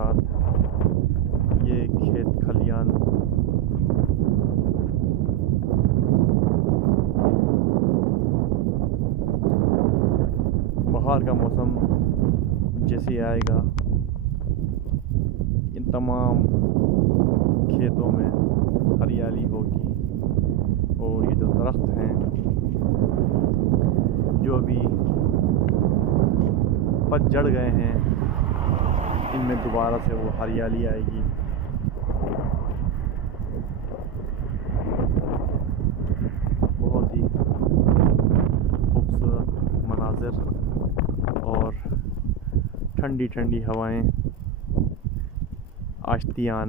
साथ ये खेत खलियान बाहर का मौसम जैसे आएगा इन तमाम खेतों में हरियाली होगी और ये जो दरख्त हैं जो अभी पतझड़ गए हैं इनमें दोबारा से वो हरियाली आएगी। बहुत ही खूबसूरत मनाज़िर और ठंडी ठंडी हवाएं आश्तियान